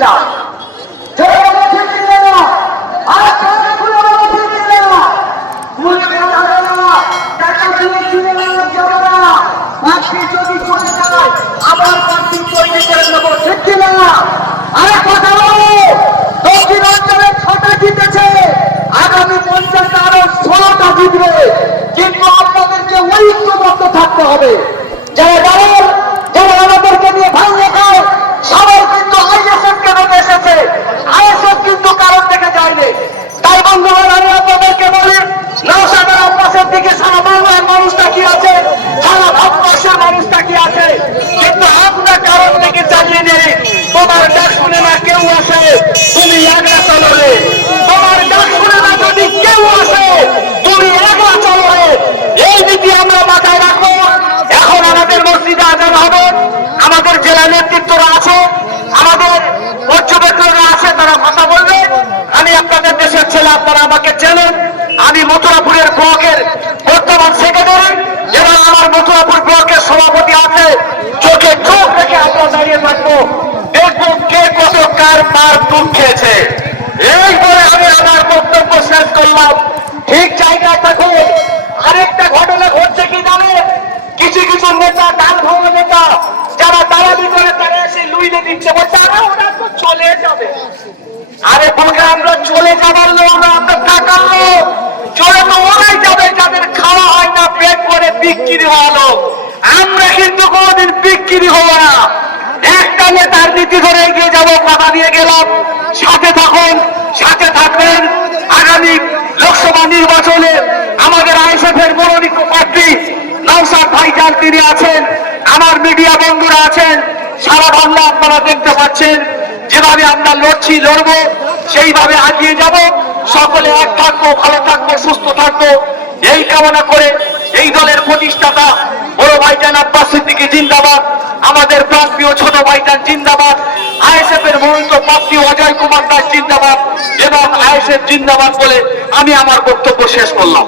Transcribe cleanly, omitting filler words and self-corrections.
কিনা? যদি চলে যায় আবার প্রার্থী তৈরি করে নেবো, ঠিক কিনা? আরে কথা বলো, দক্ষিণাঞ্চলে 6টা জিতেছে, আগামী পঞ্চায়েতে আরো 16টা জিতবে, কিন্তু আপনাদেরকে ঐক্যবদ্ধ থাকতে হবে। যারা আমাদেরকে নিয়ে ভাঙলে খায়, সবাই কিন্তু আইএসএফ কে দেখে এসেছে, আইএসএফ কিন্তু কারণ থেকে যায়নি। তাই বন্ধুগণ, আমি আপনাদেরকে বলি, নওশাদের আব্বাসের দিকে সারা বাংলার মানুষ তাকিয়ে আছে, সারা ভারতবর্ষের মানুষ তাকিয়ে আছে, কিন্তু আপনার কারণ থেকে চালিয়ে নেই। তোমার ডাক শুনে না কেউ আসে, তুমি একলা চলো রে। তোমার ডাক শুনে না যদি কেউ আসে, তুমি একলা চলো রে। এই নীতি আমরা মাথায় রাখবো। এখন আমাদের মসজিদে আজান হবে, আমাদের জেলা নেতৃত্বরা আছে, আমাদের পর্যবেক্ষকরা আছে, তারা কথা বলবে। আমি আপনাদের দেশের ছেলে, আপনারা আমাকে চেনেন। আমি মথুরাপুরের ব্লকের বর্তমান সেক্রেটারি এবং আমার মথুরাপুর ব্লকের সভাপতি আছে। চোখে চোখ রেখে আমরা দাঁড়িয়ে থাকবো, দেখবো কে কত কার মার দুধ খেয়েছে। এই বলে আমি আমার বক্তব্য শেষ করলাম। ঠিক জায়গায় থাকুন। আরেকটা ঘটনা ঘটছে কি জানে, কিছু কিছু নেতা, ডাল ভাঙা নেতা, যারা দালালি করে তারা এসে লুইলে দিচ্ছে, তারা ওরা তো চলে যাবে। আরে বোকা, আমরা চলে যাবার লোক না, আমরা টাকার লোক। চলে তো ওরাই যাবে যাদের খাওয়া হয় না, পেট ভরে বিক্রি হওয়া লোক। আমরা কিন্তু কোনোদিন বিক্রি হবো না। একটা নেতার নীতি ধরে এগিয়ে যাবো, কথা দিয়ে গেলাম। সাথে থাকুন, সাথে থাকবেন। আগামী লোকসভা নির্বাচনে আমাদের আইএসএফ এর মনোনীত প্রার্থী নওশাদ ভাইজান তিনি আছেন, আমার মিডিয়া বন্ধুরা আছেন, সারা বাংলা আপনারা দেখতে পাচ্ছেন। যেভাবে আমরা লড়বো, সেইভাবে এগিয়ে যাব। সকলে এক থাকবো, ভালো থাকবো, সুস্থ থাকবো, এই কামনা করে এই দলের প্রতিষ্ঠাতা বড় ভাইজান আব্বাস সিদ্দিকী জিন্দাবাদ, আমাদের প্রান্তীয় ছোট ভাইজান জিন্দাবাদ, আইএসএফ এর মনোনীত প্রার্থী অজয় কুমার দাস জিন্দাবাদ এবং আইএসএফ জিন্দাবাদ বলে আমি আমার বক্তব্য শেষ করলাম।